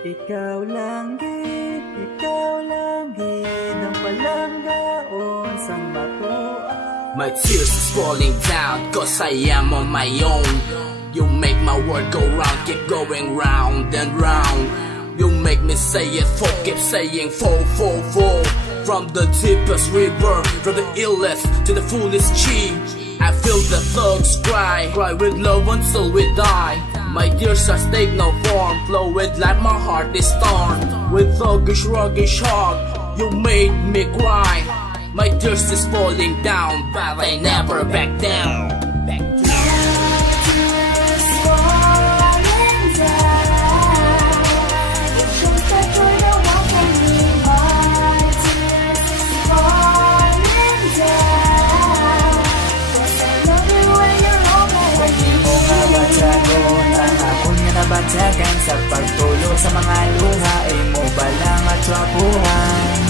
Ikaw lang gid ang palanggaon sang matuan. My tears is falling down, cause I am on my own. You make my world go round, keep going round and round. You make me say it, folk keep saying fall. From the deepest river, from the illest to the fullest cheek, I feel the thugs cry with love until we die. My tears are take no form, flow with like my heart is torn. With thuggish, ruggish heart, you made me cry. My tears is falling down, but I never back down. Bantagan sa pagtulo sa mga luha ay mo balang at trapuhan.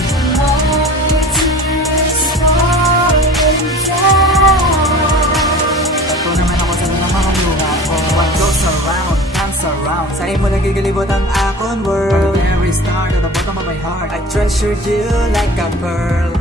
Ito naman ako sa mga luha ko. What goes around comes around. Sa imo nagigilibot ang akon world. From the very start at the bottom of my heart, I treasured you like a pearl.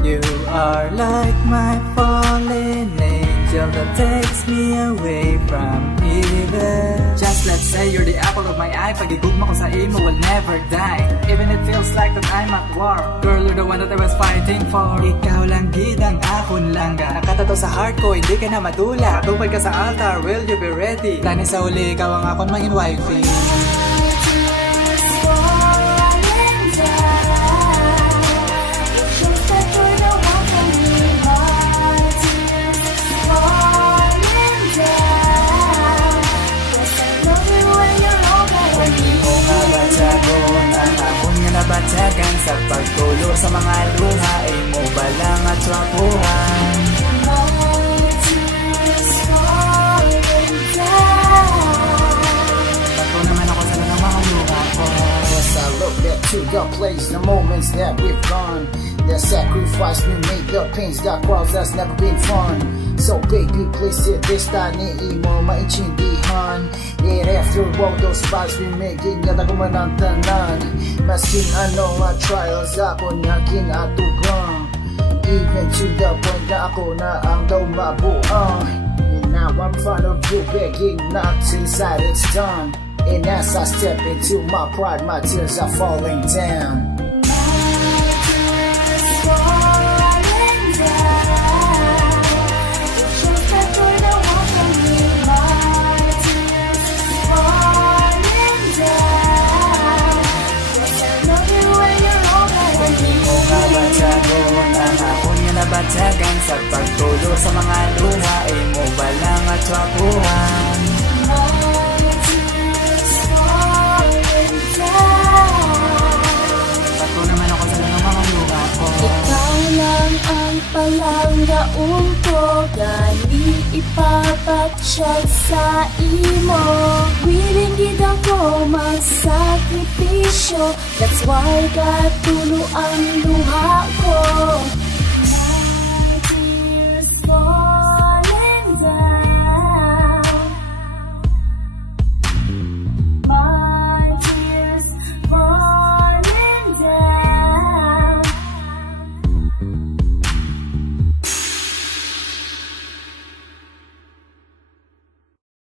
You are like my fallen angel that takes me away from evil. Just let's say you're the apple of my eye. Pag-igugma ko sa imo will never die. Even it feels like that I'm at war. Girl, you're the one that I was fighting for. Ikaw lang gid ang akon langga. Nakatato sa heart ko, hindi ka na madula. Matupad ka sa altar, will you be ready? Plani sa uli, ikaw ang akon maging wifey. Batagan sa pagtulo sa mga luha ay mo balang at trapuhan. Ako naman ako sa mga luha ko. As I look back to the place, the moments that we've gone, the sacrifice we made, the pains, the crowds that's never been fun. So baby, please sit this time ni mo maintindihan. Yet after all those fights we made, ginyata ko man ang tanan. Maskin ano nga trials ako naging atugang. Even to the point na ako na ang daw mabuang. And now I'm in front of you begging, not inside it's done. And as I step into my pride, my tears are falling down. Batagan sa pagtulo sa mga luha ay mo balang at trapuhan. Ako naman ako sa mga luha ko. Ikaw lang ang palanggaon ko, gani ipapatsyag sa imo. Willing gid ako magsakripisyo, that's why katulo ang luha ko.